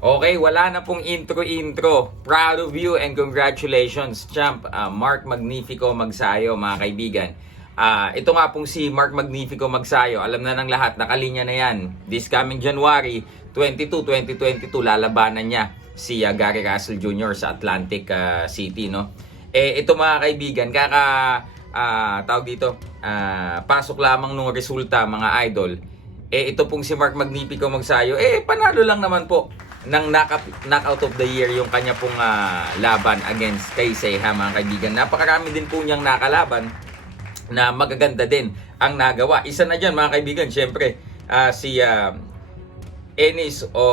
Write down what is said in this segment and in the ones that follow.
Okay, wala na pong intro-intro. Proud of you and congratulations, champ. Ah, Mark Magnifico Magsayo, mga kaibigan. Ah, ito nga pong si Mark Magnifico Magsayo. Alam na ng lahat, nakalinya na yan. This coming January 22, 2022, lalabanan niya si ah, Gary Russell Jr. sa Atlantic ah, City, no? Eh, ito mga kaibigan, kaka, ah, tawag dito, ah, pasok lamang nung resulta, mga idol. Eh, ito pong si Mark Magnifico Magsayo, eh, panalo lang naman po ng knockout, knockout of the year yung kanya pong ah, laban against kay Seha mga kaibigan. Napakarami din po niyang nakalaban na magaganda din ang nagawa. Isa na dyan mga kaibigan, syempre ah, si ah, Enis o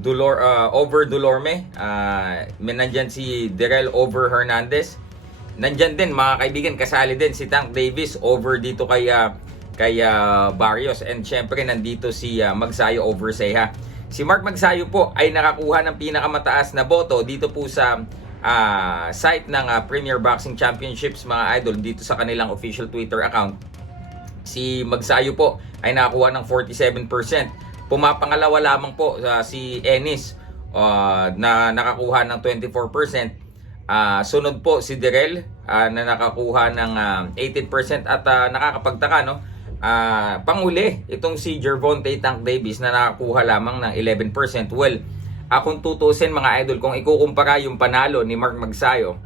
Dulor, ah, Over Dulorme. Uh, nandyan si Derel Over Hernandez. Nandyan din mga kaibigan, kasali din si Tank Davis over dito kay, ah, kay ah, Barrios. And syempre nandito si ah, Magsayo over Seha. Si Mark Magsayo po ay nakakuha ng pinakamataas na boto dito po sa ah, site ng ah, Premier Boxing Championships mga idol dito sa kanilang official Twitter account. Si Magsayo po ay nakakuha ng 47%. Pumapangalawa lamang po ah, si Ennis ah, na nakakuha ng 24%. Ah, sunod po si Derel ah, na nakakuha ng ah, 18% at ah, nakakapagtaka no. Ah, panguli itong si Gervonta Tank Davis na nakakuha lamang ng 11%. Well, akong tutusin mga idol kung ikukumpara yung panalo ni Mark Magsayo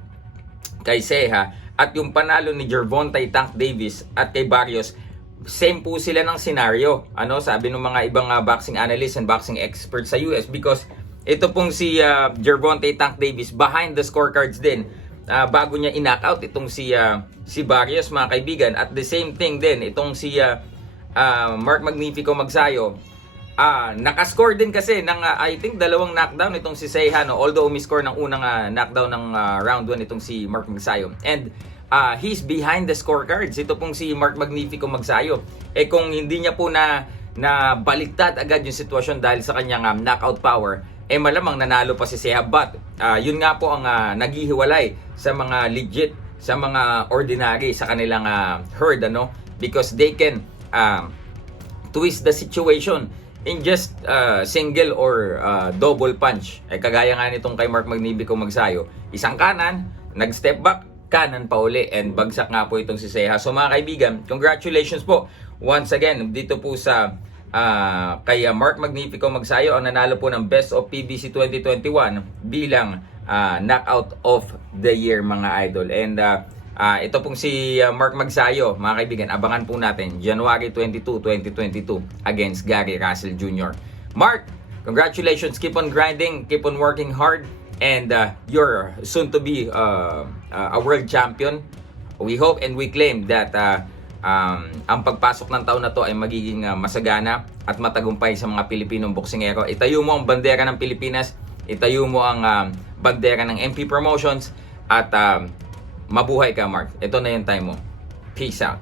kay Seha at yung panalo ni Gervonta Tank Davis at kay Barrios same po sila ng scenario ano sabi ng mga ibang ah, boxing analysts and boxing experts sa US because ito pong si uh, Gervonta Tank Davis behind the scorecards din ah, bago niya in-knockout itong si ah, si Barrios mga kaibigan. At the same thing din itong si ah, ah, Mark Magnifico Magsayo. Ah, nakascore din kasi ng ah, I think dalawang knockdown itong si Seha no? Although umiscore ng unang ah, knockdown ng ah, round 1 itong si Mark Magsayo. And ah, he's behind the scorecards ito pong si Mark Magnifico Magsayo. Eh kung hindi niya po na na baliktad agad yung sitwasyon dahil sa kanyang ah, knockout power eh malamang nanalo pa si Seha but ah, yun nga po ang ah, naghihiwalay sa mga legit sa mga ordinary sa kanilang ah, herd ano because they can ah, twist the situation in just uh, single or uh, double punch. Eh, kagaya nga nitong kay Mark Magnifico Magsayo, isang kanan, nag-step back, kanan pa uli, and bagsak nga po itong si Seha. So mga kaibigan, congratulations po once again dito po sa uh, kay uh, Mark Magnifico Magsayo ang nanalo po ng Best of PBC 2021 bilang uh, knockout of the year mga idol. And uh, Ah, ito pong si ah, Mark Magsayo, mga kaibigan, abangan po natin January 22, 2022 against Gary Russell Jr. Mark, congratulations. Keep on grinding, keep on working hard and uh, you're soon to be uh, uh, a world champion. We hope and we claim that uh, um, ang pagpasok ng taon na to ay magiging uh, masagana at matagumpay sa mga Pilipinong boksingero. Itayo mo ang bandera ng Pilipinas, itayo mo ang um, bandera ng MP Promotions at um, Mabuhay ka, Mark. Ito na yung time mo. Peace out.